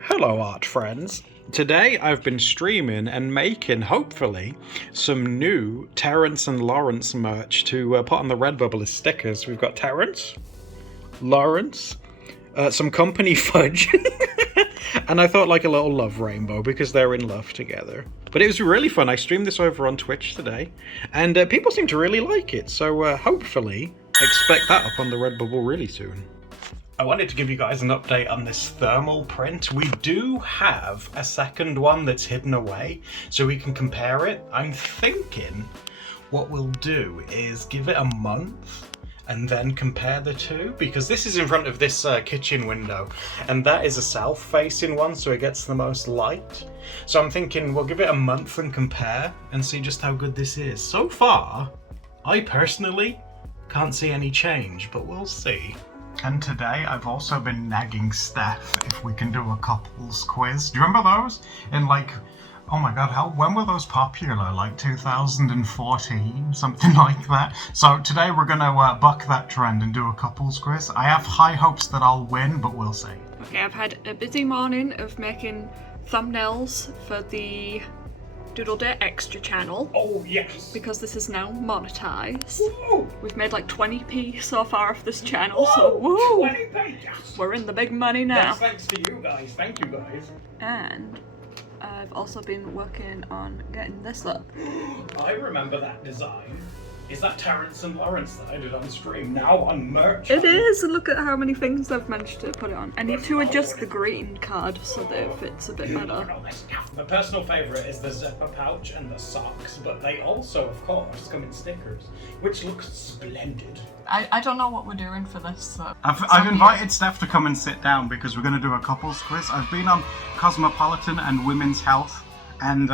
Hello art friends. Today I've been streaming and making, hopefully, some new Terrence and Lawrence merch to put on the Redbubble as stickers. We've got Terrence, Lawrence, some company fudge, and I thought like a little love rainbow because they're in love together. But it was really fun. I streamed this over on Twitch today, and people seem to really like it, so hopefully expect that up on the Redbubble really soon. I wanted to give you guys an update on this thermal print. We do have a second one that's hidden away, so we can compare it. I'm thinking what we'll do is give it a month and then compare the two, because this is in front of this kitchen window, and that is a south-facing one, so it gets the most light. So I'm thinking we'll give it a month and compare and see just how good this is. So far, I personally can't see any change, but we'll see. And today I've also been nagging Steph if we can do a couples quiz. Do you remember those? In like, oh my god, when were those popular? Like 2014, something like that. So today we're gonna buck that trend and do a couples quiz. I have high hopes that I'll win, but we'll see. Okay, I've had a busy morning of making thumbnails for the Doodle Day Extra channel. Oh yes! Because this is now monetized. Woo! We've made like 20p so far off this channel, Whoa! so woo! 20p, yes! We're in the big money now. That's thanks to you guys, thank you guys. And I've also been working on getting this up. I remember that design. Is that Terrence and Lawrence that I did on stream now on merch? It is, and look at how many things I've managed to put it on. I need to adjust the green card so that it fits a bit better. My personal favourite is the zipper pouch and the socks, but they also, of course, come in stickers, which looks splendid. I don't know what we're doing for this, so... I've invited Steph to come and sit down because we're going to do a couples quiz. I've been on Cosmopolitan and Women's Health, and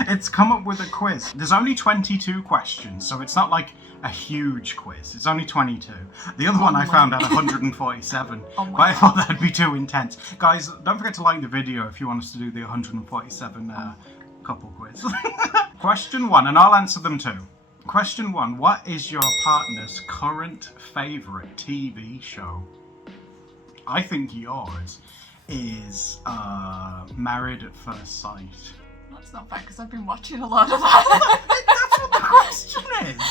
it's come up with a quiz. There's only 22 questions, so it's not like a huge quiz. It's only 22. The other one I found had 147, but I thought that'd be too intense. Guys, don't forget to like the video if you want us to do the 147 couple quiz. Question 1, and I'll answer them too. Question 1, what is your partner's current favourite TV show? I think yours is Married at First Sight. That's not fair, because I've been watching a lot of that. That's what the question is.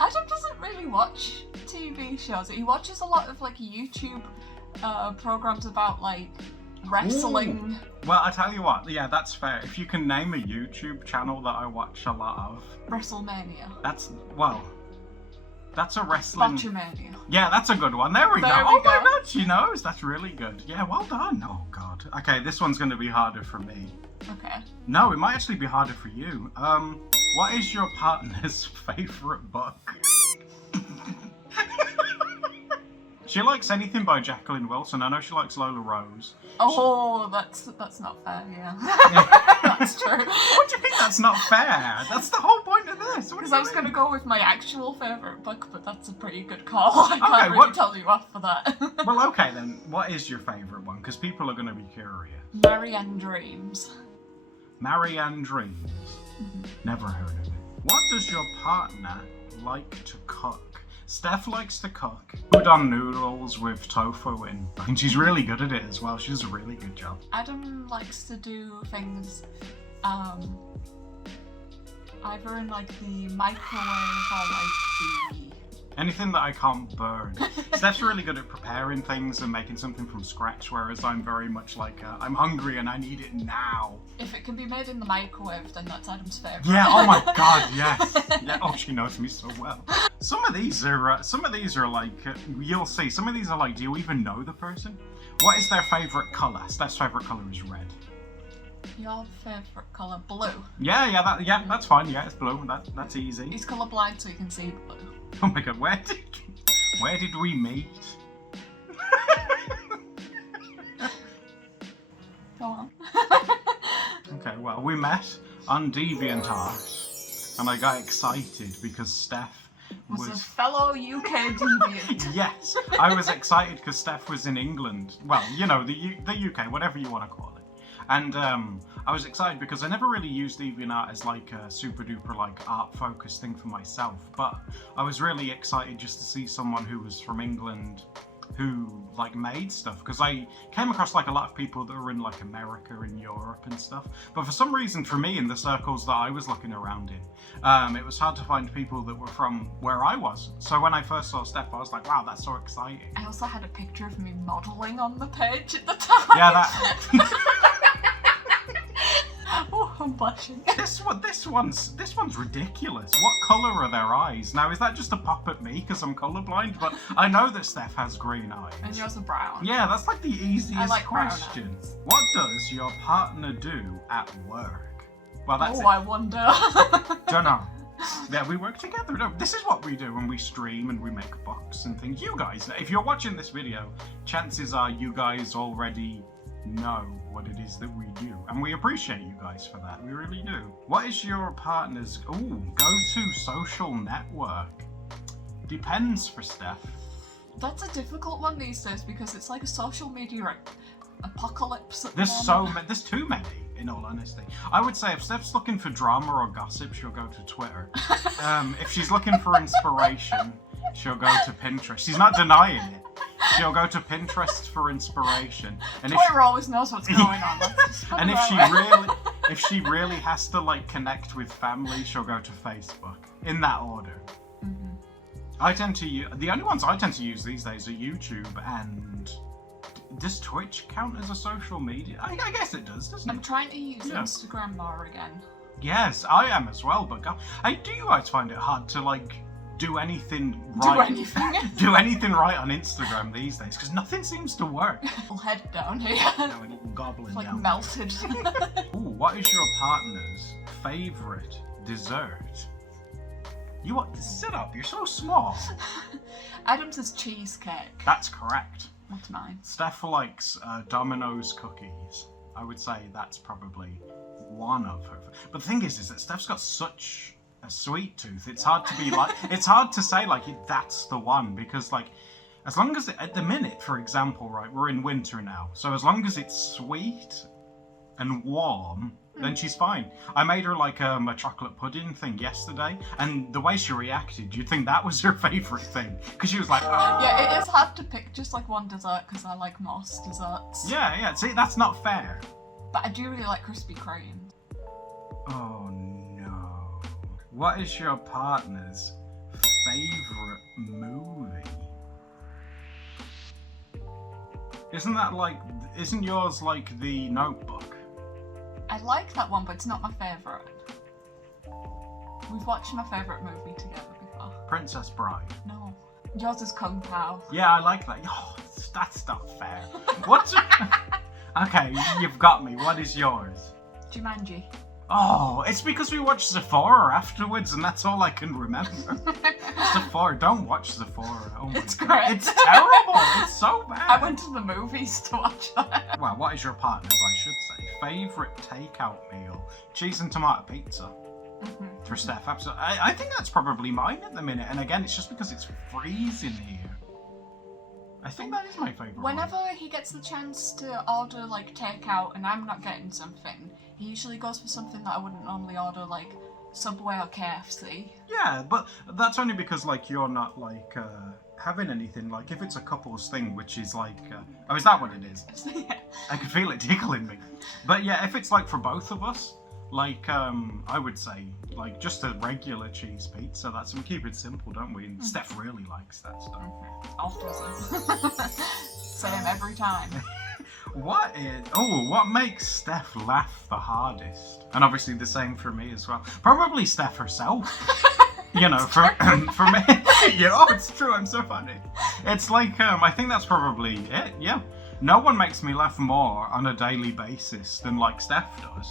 Adam doesn't really watch TV shows. He watches a lot of like YouTube programs about like wrestling. Ooh. Well, I tell you what, yeah, that's fair. If you can name a YouTube channel that I watch a lot of. WrestleMania. That's a wrestling... Botchamania. Yeah, that's a good one. There we go. Oh my god, she knows. That's really good. Yeah, well done. Oh god. Okay, this one's going to be harder for me. Okay. No, it might actually be harder for you. What is your partner's favourite book? She likes anything by Jacqueline Wilson. I know she likes Lola Rose. Oh, that's not fair, yeah. That's true. What do you mean that's not fair? That's the whole point of this. Because I was going to go with my actual favourite book, but that's a pretty good call. I can't really tell you off for that. Well, okay then. What is your favourite one? Because people are going to be curious. Marianne Dreams. Marianne Dreams? Never heard of it. What does your partner like to cook? Steph likes to cook udon noodles with tofu in, and she's really good at it as well. She does a really good job. Adam likes to do things either in like the microwave or like the... Anything that I can't burn. Steph's really good at preparing things and making something from scratch, whereas I'm very much like, I'm hungry and I need it now. If it can be made in the microwave, then that's Adam's favourite. Yeah, oh my god, yes. Yeah, oh, she knows me so well. Some of these are like, you'll see, some of these are like, do you even know the person? What is their favourite colour? Steph's favourite colour is red. Your favourite colour? Blue. Yeah, that's fine. Yeah, it's blue. That's easy. He's colourblind, so he can see blue. Oh my god, where did we meet? Go on. Okay, well, we met on DeviantArt, and I got excited because Steph was a fellow UK deviant. Yes, I was excited because Steph was in England. Well, you know, the UK, whatever you want to call it. And I was excited because I never really used DeviantArt as like a super duper like art focused thing for myself, but I was really excited just to see someone who was from England who like made stuff, because I came across like a lot of people that were in like America and Europe and stuff, but for some reason for me in the circles that I was looking around in, it was hard to find people that were from where I was. So when I first saw Steph, I was like, wow, that's so exciting. I also had a picture of me modelling on the page at the time. Yeah, that. Oh, I'm blushing. This one's ridiculous. What colour are their eyes? Now, is that just a pop at me because I'm colourblind? But I know that Steph has green eyes. And yours are brown. Yeah, that's like the easiest I like question. brown eyes. What does your partner do at work? Well, that's I wonder. Don't know. Yeah, we work together. No, this is what we do when we stream and we make books and things. You guys, if you're watching this video, chances are you guys already know what it is that we do, and we appreciate you guys for that. We really do. What is your partner's go-to social network? Depends for Steph. That's a difficult one these days because it's like a social media apocalypse at the There's moment. there's too many, in all honesty. I would say if Steph's looking for drama or gossip, she'll go to Twitter. If she's looking for inspiration, she'll go to Pinterest. She's not denying it. She'll go to Pinterest for inspiration. And Twitter always knows what's going on. Let's just put and it if that way. if she really has to like connect with family, she'll go to Facebook. In that order. Mm-hmm. I tend to use the only ones I tend to use these days are YouTube and. Does Twitch count as a social media? I guess it does, doesn't I'm it? trying to use Instagram more again. Yes, I am as well, but do you guys find it hard to like do anything right? Do anything right on Instagram these days? Because nothing seems to work. Little head down here. No, a little goblin It's like down. melted. Ooh, what is your partner's favourite dessert? You what? Sit up, you're so small. Adam's is cheesecake. That's correct. That's mine. Steph likes Domino's cookies. I would say that's probably one of her. But the thing is that Steph's got such a sweet tooth. It's hard to be like. It's hard to say like that's the one because like, as long as at the minute, for example, right, we're in winter now. So as long as it's sweet and warm, then she's fine. I made her like a chocolate pudding thing yesterday, and the way she reacted, you'd think that was her favourite thing. Because she was like, oh. Yeah, it is hard to pick just like one dessert because I like most desserts. Yeah, see, that's not fair. But I do really like Krispy Kreme. Oh no. What is your partner's favourite movie? Isn't yours like The Notebook? I like that one, but it's not my favourite. We've watched my favourite movie together before. Princess Bride. No. Yours is Kung Pao. Yeah, I like that. Oh, that's not fair. What's Okay, you've got me. What is yours? Jumanji. Oh, it's because we watched Sephora afterwards, and that's all I can remember. Sephora, don't watch Sephora. Oh my It's God. great. It's terrible. It's so bad. I went to the movies to watch that. Well, what is your partner's, I should say, favourite takeout meal? Cheese and tomato pizza. For Steph, absolutely. I think that's probably mine at the minute, and again, it's just because it's freezing here. I think that is my favourite Whenever one. he gets the chance to order like takeout and I'm not getting something, he usually goes for something that I wouldn't normally order, like Subway or KFC. Yeah, but that's only because like you're not like having anything. Like if it's a couple's thing, which is like, oh, is that what it is? Yeah. I can feel it tickling me. But yeah, if it's like for both of us, like I would say like just a regular cheese pizza. We keep it simple, don't we? And Steph really likes that stuff. Often. Same every time. What makes Steph laugh the hardest? And obviously the same for me as well. Probably Steph herself. You know, for me. You know, it's true, I'm so funny. It's like, I think that's probably it, yeah. No one makes me laugh more on a daily basis than like Steph does.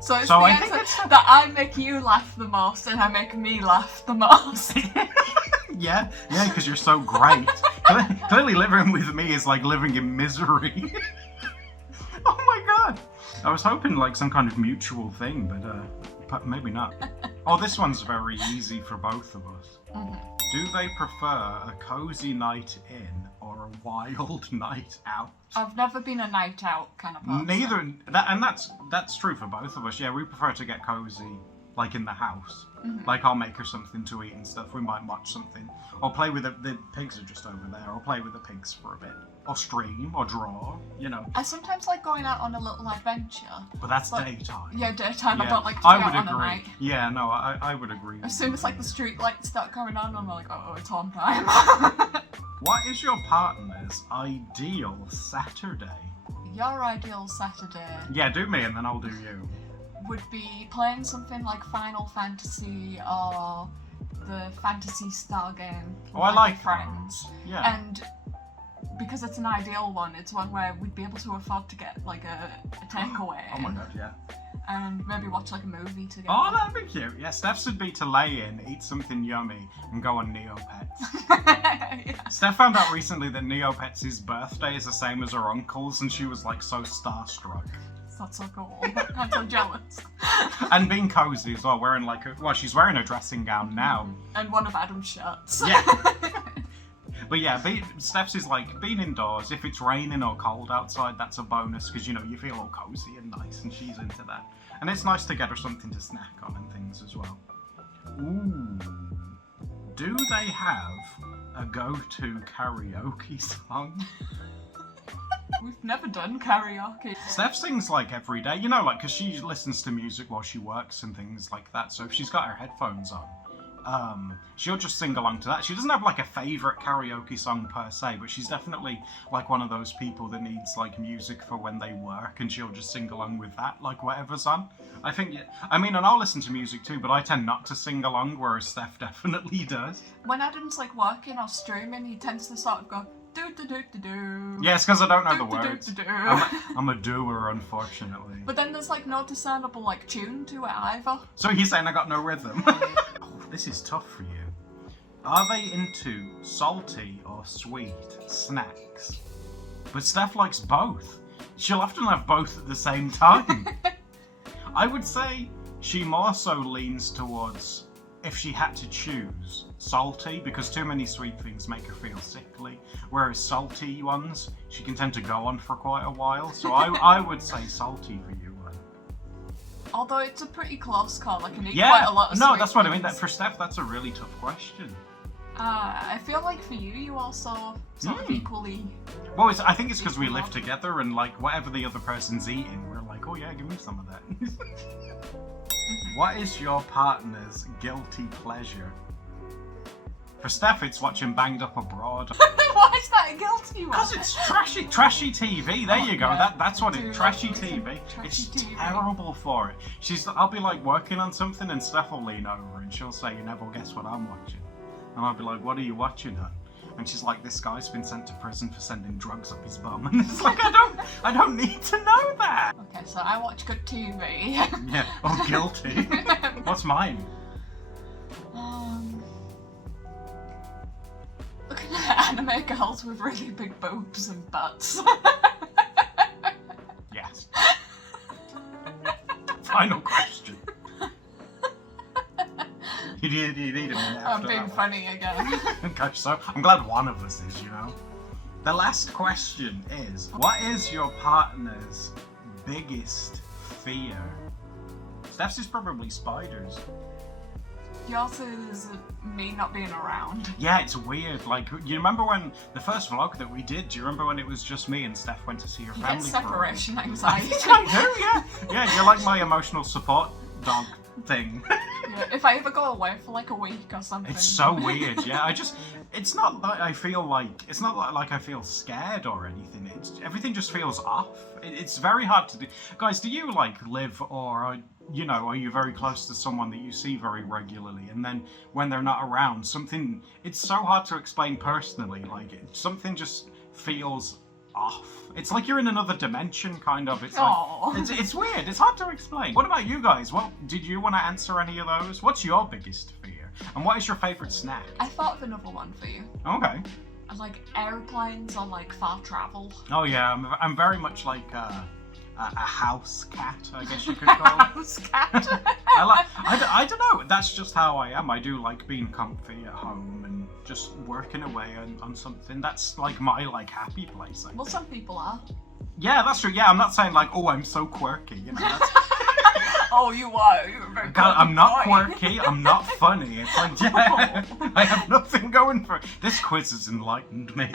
So it's So the I answer think it's- that I make you laugh the most and I make me laugh the most. Yeah, because you're so great. Clearly living with me is like living in misery. Oh my God. I was hoping like some kind of mutual thing, but maybe not. Oh, this one's very easy for both of us. Do they prefer a cozy night in or a wild night out? I've never been a night out kind of person. Neither, and that's true for both of us. Yeah, we prefer to get cozy like in the house. Like I'll make her something to eat and stuff. We might watch something, or play with the pigs are just over there, or play with the pigs for a bit, or stream, or draw. You know. I sometimes like going out on a little adventure. But that's daytime. Yeah, daytime. Yeah. I don't like to be I out would on agree. a night. Yeah, no, I would agree. As soon as like the street lights start coming on, I'm like, oh, it's on time. What is your partner's ideal Saturday? Your ideal Saturday Yeah, do me and then I'll do you. would be playing something like Final Fantasy or the Fantasy Star game. Oh, I with like friends. those. Yeah. And because it's an ideal one, it's one where we'd be able to afford to get like a takeaway. Oh my god, yeah. And maybe watch like a movie together. Oh, that'd be cute. Yeah, Steph's would be to lay in, eat something yummy, and go on Neopets. Yeah. Steph found out recently that Neopets' birthday is the same as her uncle's, and she was like so starstruck. That's so cool. I'm so jealous. And being cozy as well, wearing like she's wearing a dressing gown now. And one of Adam's shirts. Yeah. But yeah, Steph's is like being indoors. If it's raining or cold outside, that's a bonus because you know you feel all cozy and nice, and she's into that. And it's nice to get her something to snack on and things as well. Ooh, do they have a go-to karaoke song? We've never done karaoke. Steph sings like every day, you know, like because she listens to music while she works and things like that. So if she's got her headphones on, she'll just sing along to that. She doesn't have like a favourite karaoke song per se, but she's definitely like one of those people that needs like music for when they work, and she'll just sing along with that, like whatever's on. I think, I mean, and I'll listen to music too, but I tend not to sing along, whereas Steph definitely does. When Adam's like working or streaming, he tends to sort of go do do do do do. Yes, because I don't know the Do, do, words. do, do, do. I'm a doer, unfortunately. But then there's like no discernible like tune to it either. So he's saying I got no rhythm. Oh, this is tough for you. Are they into salty or sweet snacks? But Steph likes both. She'll often have both at the same time. I would say she more so leans towards, if she had to choose, salty, because too many sweet things make her feel sickly, whereas salty ones, she can tend to go on for quite a while. So I would say salty for you. Although it's a pretty close call, I can eat Yeah, quite a lot of no, sweet that's what I mean. things. For Steph, that's a really tough question. I feel like for you, you also sort of equally. Well, I think it's because we live together, and like whatever the other person's eating, we're like, oh yeah, give me some of that. What is your partner's guilty pleasure? For Steph, it's watching Banged Up Abroad. Why is that a guilty one? Because it's trashy TV. There you go. Yeah. That's what I do trashy love TV. trashy It's TV. terrible for it. I'll be like working on something, and Steph will lean over and she'll say, "You never guess what I'm watching," and I'll be like, "What are you watching, hon?" And she's like, "This guy's been sent to prison for sending drugs up his bum," and it's like, I don't need to know that. Okay, so I watch good TV. Yeah. Oh, guilty. What's mine? Looking at anime girls with really big boobs and butts. Yes. Final question. You need a minute I'm after being that one. funny again. Okay, so I'm glad one of us is, you know. The last question is, what is your partner's biggest fear? Steph's is probably spiders. Yours is me not being around. Yeah, it's weird. Like, you remember when the first vlog that we did, do you remember when it was just me and Steph went to see her You family? get for a separation week? anxiety. I do, yeah. Yeah, you're like my emotional support dog thing. Yeah, if I ever go away for like a week or something. It's so weird, yeah. It's not that I feel like, it's not like I feel scared or anything. Everything just feels off. It's very hard to do. Guys, do you like live or, are you very close to someone that you see very regularly, and then when they're not around, it's so hard to explain personally, like something just feels off. It's like you're in another dimension, kind of. It's Aw. like it's weird. It's hard to explain. What about you guys? Did you want to answer any of those? What's your biggest fear? And what is your favourite snack? I thought of another one for you. Okay. I like airplanes or like far travel. Oh yeah, I'm very much like a house cat, I guess you could call it. House cat. I don't know. That's just how I am. I do like being comfy at home and just working away on something. That's like my happy place. Well, some people are. Yeah, that's true. Yeah, I'm not saying like, oh, I'm so quirky. You know, Oh, you are. You're very God, I'm not boy. quirky, I'm not funny. It's like, yeah, I have nothing going for it. This quiz has enlightened me.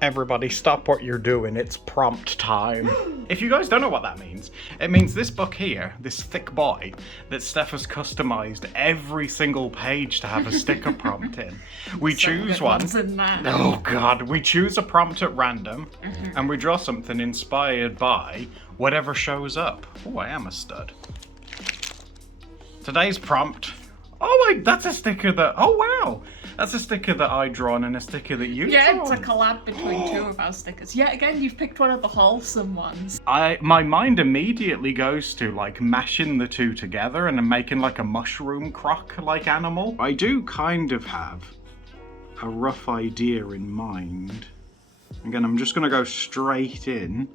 Everybody stop what you're doing, it's prompt time. If you guys don't know what that means, it means this book here, this thick boy, that Steph has customized every single page to have a sticker prompt in. We choose one. Oh god, we choose a prompt at random, and we draw something inspired by whatever shows up. Oh, I am a stud. Today's prompt. Oh wait, that's a sticker that, oh wow! That's a sticker that I drawn and a sticker that you Yeah, drawn. it's a collab between two of our stickers. Yet again, you've picked one of the wholesome ones. My mind immediately goes to like mashing the two together and making like a mushroom croc-like animal. I do kind of have a rough idea in mind. Again, I'm just gonna go straight in,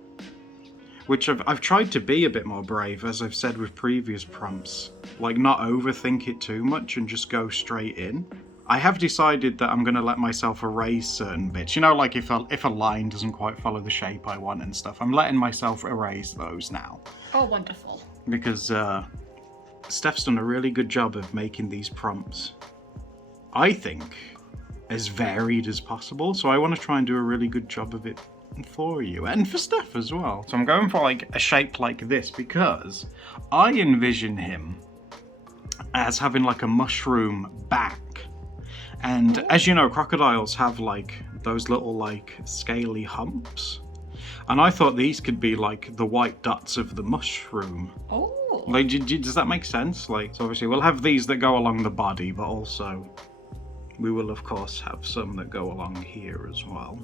which I've tried to be a bit more brave, as I've said with previous prompts. Like, not overthink it too much and just go straight in. I have decided that I'm going to let myself erase certain bits. You know, like if a line doesn't quite follow the shape I want and stuff, I'm letting myself erase those now. Oh, wonderful. Because Steph's done a really good job of making these prompts, I think, as varied as possible. So I want to try and do a really good job of it for you and for Steph as well. So I'm going for like a shape like this because I envision him as having like a mushroom back. And as you know, crocodiles have like those little like scaly humps. And I thought these could be like the white dots of the mushroom. Oh. Like, does that make sense? Like, so obviously we'll have these that go along the body, but also we will of course have some that go along here as well.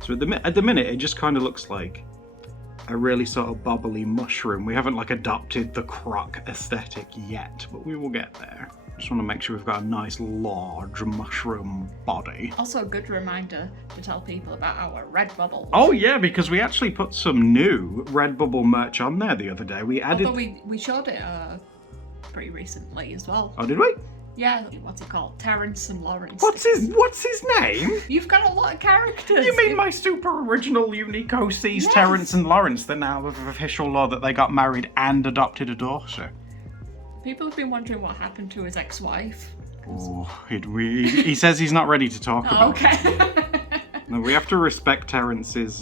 So at the minute, it just kind of looks like a really sort of bobbly mushroom. We haven't like adopted the croc aesthetic yet, but we will get there. Just want to make sure we've got a nice large mushroom body. Also a good reminder to tell people about our Redbubble. Oh yeah, because we actually put some new Redbubble merch on there the other day. We added... Although we showed it pretty recently as well. Oh, did we? Yeah, what's it called? Terrence and Lawrence. What's his name? You've got a lot of characters. You mean my super original unique OCs, yes. Terrence and Lawrence, that now have official law that they got married and adopted a daughter? People have been wondering what happened to his ex-wife. Oh, he says he's not ready to talk about it. No, we have to respect Terrence's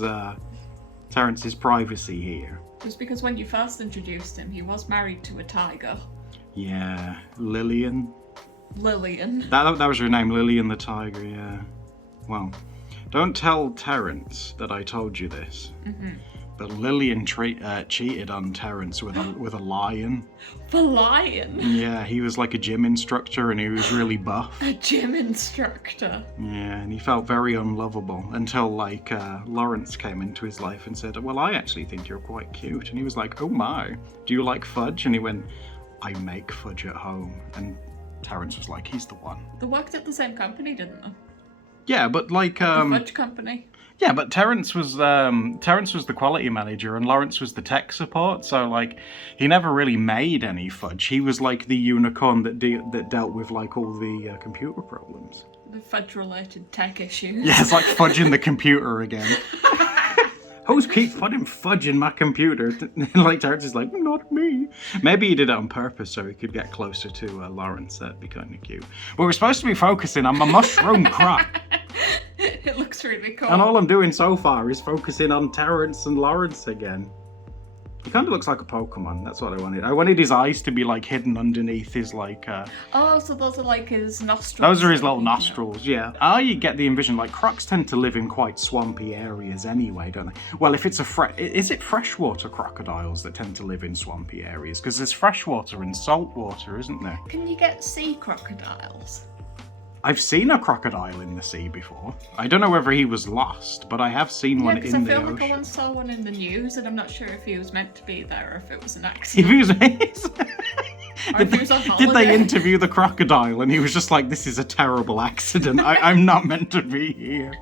privacy here. Just because when you first introduced him, he was married to a tiger. Yeah, Lillian. Lillian. That was her name, Lillian the tiger, yeah. Well, don't tell Terrence that I told you this. But Lillian cheated on Terrence with a lion. The lion? Yeah, he was like a gym instructor and he was really buff. A gym instructor? Yeah, and he felt very unlovable until like Lawrence came into his life and said, well, I actually think you're quite cute. And he was like, oh my, do you like fudge? And he went, I make fudge at home. And Terrence was like, he's the one. They worked at the same company, didn't they? Yeah, but like the fudge company. Yeah, but Terrence was the quality manager and Lawrence was the tech support. So like, he never really made any fudge. He was like the unicorn that dealt with like all the computer problems. The fudge-related tech issues. Yeah, it's like fudging the computer again. Who's keep putting fudge in my computer? Like Terrence is like, not me. Maybe he did it on purpose so he could get closer to Lawrence. That'd be kind of cute. But we're supposed to be focusing on my mushroom croc. It looks really cool. And all I'm doing so far is focusing on Terrence and Lawrence again. He kind of looks like a Pokemon. That's what I wanted. I wanted his eyes to be like hidden underneath his like... Oh, so those are like his nostrils. Those are his little nostrils, yeah. I get the envision, like crocs tend to live in quite swampy areas anyway, don't they? Well, if it's is it freshwater crocodiles that tend to live in swampy areas? Because there's freshwater and saltwater, isn't there? Can you get sea crocodiles? I've seen a crocodile in the sea before. I don't know whether he was lost, but I have seen one because in I the feel ocean. like I once saw one in the news, and I'm not sure if he was meant to be there or if it was an If accident. he was, Or if he was on did they holiday. interview the crocodile and he was just like, this is a terrible accident. I'm not meant to be here.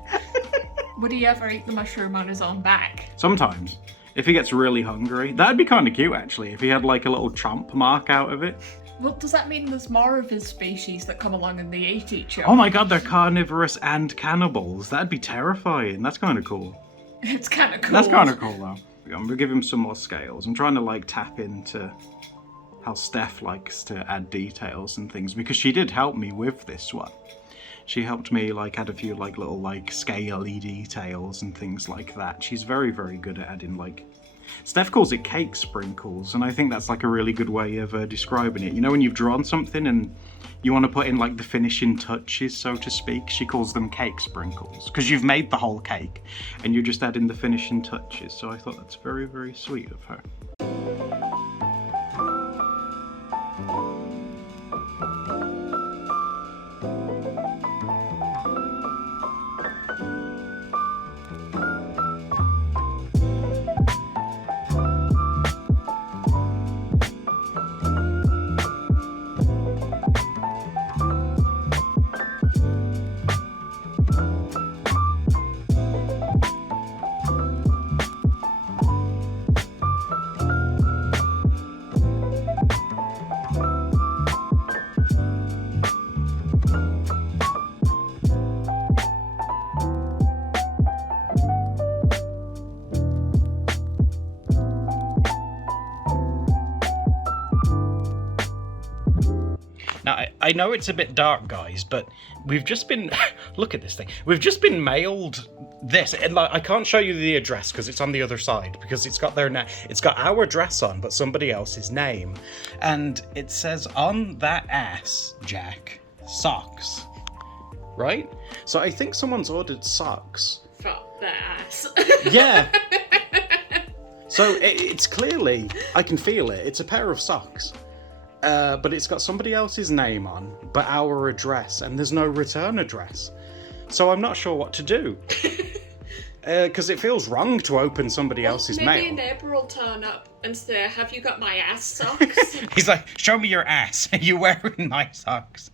Would he ever eat the mushroom on his own back? Sometimes. If he gets really hungry. That'd be kind of cute, actually, if he had like a little chomp mark out of it. Well, does that mean there's more of his species that come along and they eat each other? Oh my god, they're carnivorous and cannibals. That'd be terrifying. That's kind of cool. It's kind of cool. That's kind of cool, though. I'm gonna give him some more scales. I'm trying to like tap into how Steph likes to add details and things, because she did help me with this one. She helped me like add a few like little like scale-y details and things like that. She's very, very good at adding like... Steph calls it cake sprinkles, and I think that's like a really good way of describing it. You know, when you've drawn something and you want to put in like the finishing touches, so to speak, she calls them cake sprinkles, because you've made the whole cake and you're just adding the finishing touches. So I thought that's very, very sweet of her. Now, I know it's a bit dark, guys, but we've just been... Look at this thing. We've just been mailed this. And like, I can't show you the address because it's on the other side, because it's got it's got our address on, but somebody else's name. And it says on that ass, Jack, socks. Right? So I think someone's ordered socks. Fuck that ass. Yeah. So it's clearly... I can feel it. It's a pair of socks. But it's got somebody else's name on, but our address, and there's no return address. So I'm not sure what to do. Because it feels wrong to open somebody else's Maybe mail. a neighbour will turn up and say, have you got my ass socks? He's like, show me your ass. Are you wearing my socks?